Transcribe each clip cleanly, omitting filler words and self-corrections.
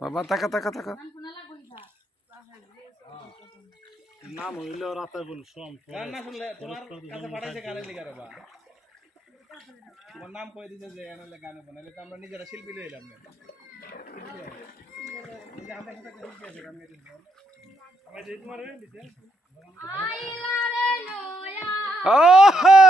বাবা তাকা তাকা তাকা নাম হইল রাতে বলছো গান না শুনলে তোমার কাছে পাঠাইছে গানের লিগা রে বা তোমার নাম কই দিছে যে এনালে গানে বানাইলে তো আমরা নিজেরা শিল্পী লইলাম না যে আমরা সাথে শিল্পী আছে গান গাইতে আমি যে তোমার দিছে আইলা রে নয়া ও হে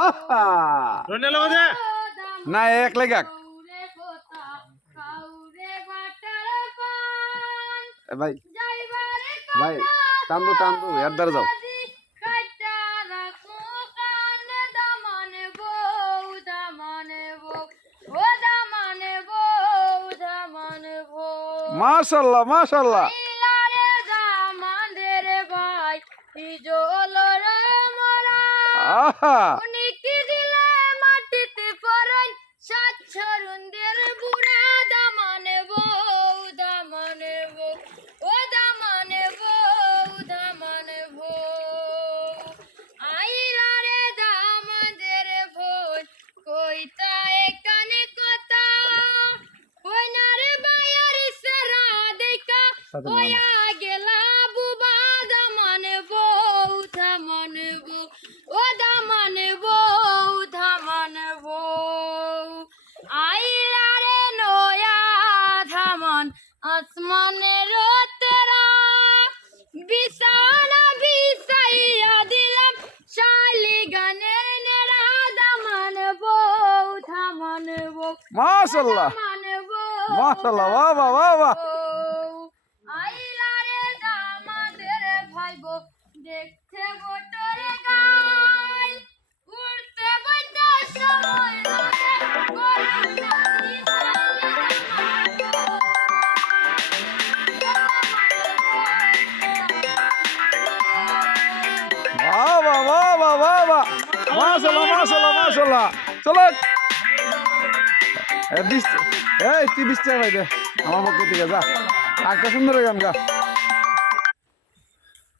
আহা রনে লাগো দে না এক লাগাক ভাই ভাই টান্দু এর দ্বারা যাও মাশাআল্লাহ মাশাআল্লাহ আহা মাটিতে পরাই সাচ্ছরুন্দের বুড়া দামানে বউ দামানে বউ ও দামানে বউ দামানে বউ আইলা রে দামাদের ভোজ কইতা এখানে কথা কই না রে বাইয়ার সেরা দেখা ওয়া গেলা বুবা দামানে বউ দামানে বউ ও দামানে বউ দামানে বউ আইলা রে নয়া ধামন আসমানের তেরা বিছানা বিছাইয়া দিলাম শালি গানের নেরা দামানে বউ দামানে বউ মাশাআল্লাহ দামানে বউ মাশাআল্লাহ বাহ বাহ বাহ বাহ আইলা রে দামাদের ভাইবো দেখতে বটরে গাই উড়তে বইতে সময় লাগে করুণা বাহ বাহ বাহ বাহ বাহ বাহ মাশাআল্লাহ মাশাআল্লাহ মাশাআল্লাহ চলো এই তুই 20 টাকা ভাই দে আমার পক্ষ থেকে যা একটা সুন্দর গান গা